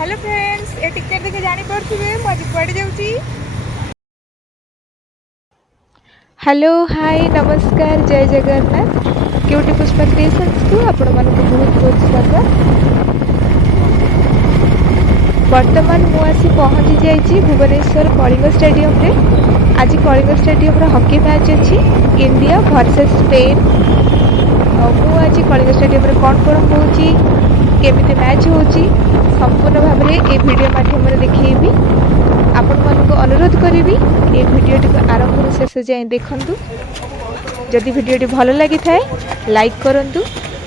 Hello friends, ये टिकेट देखे जानी पड़े मुझे कड़े जाऊँगी। हेलो हाय नमस्कार जय जगन्नाथ। क्यूटी पुष्पा क्रिएशंस को आपण मानक बहुत बहुत स्वागत। वर्तमान मुझे पहुँची जाइए भुवनेश्वर कलिंग स्टेडियम रे। आज कलिंग स्टेडियम रे हॉकी मैच अच्छी इंडिया वर्सेस स्पेन। मुझे कलिंग स्टेडियम रे कौन कौन होची केमिति मैच होची संपूर्ण भाव में ये वीडियो माध्यम देखी आपण मानक अनुरोध करी ये वीडियोटी को आरंभ शेष जाए देखंतु। जदि वीडियोटी भल लगी थाए लाइक करंतु,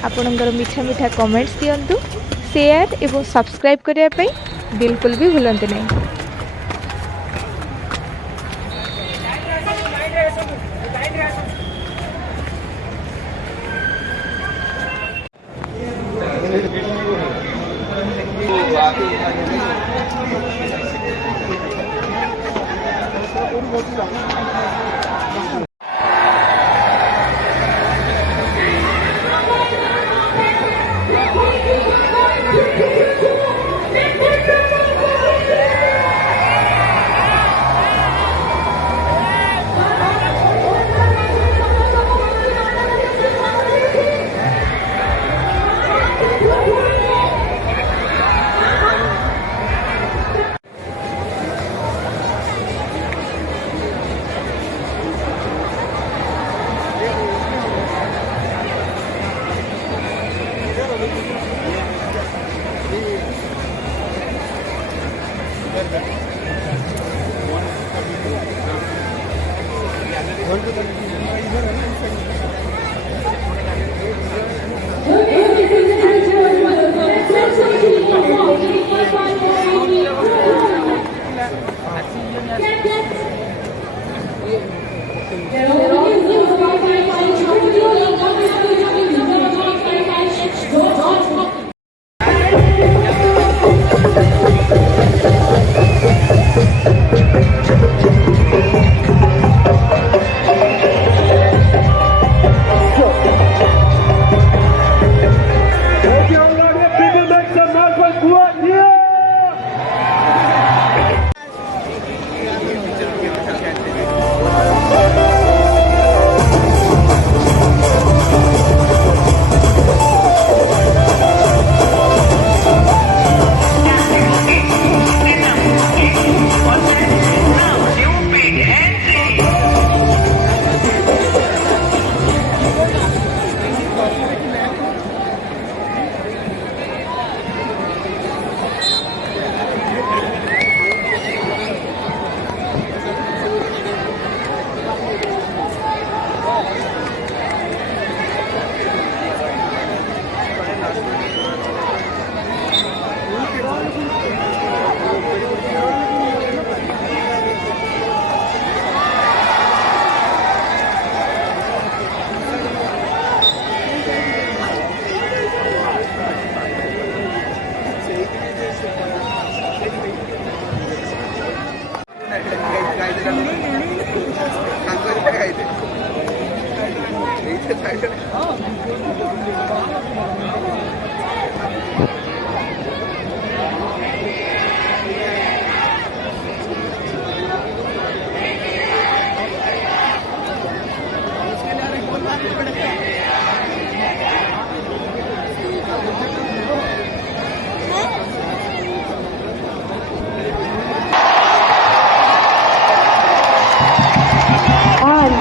आपणकर मीठा मीठा कमेंट्स दियंतु, शेयर एवं सब्सक्राइब करने पे बिल्कुल भी भूलंतु नहीं।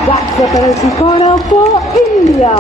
That's the penalty corner for India.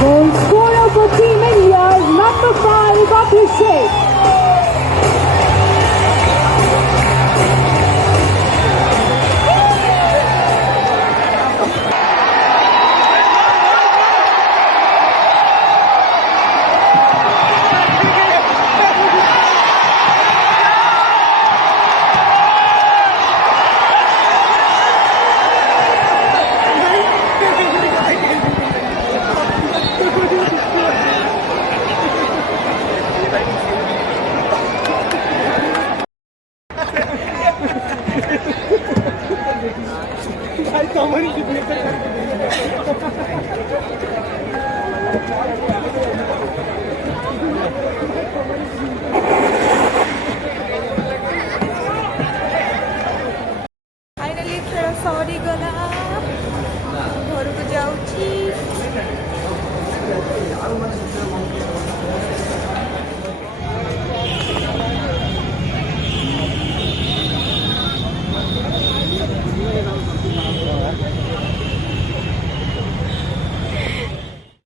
Goal scorer for Team India is number 5, Abhishek. Finally खेल सरीगला घर को जाऊँ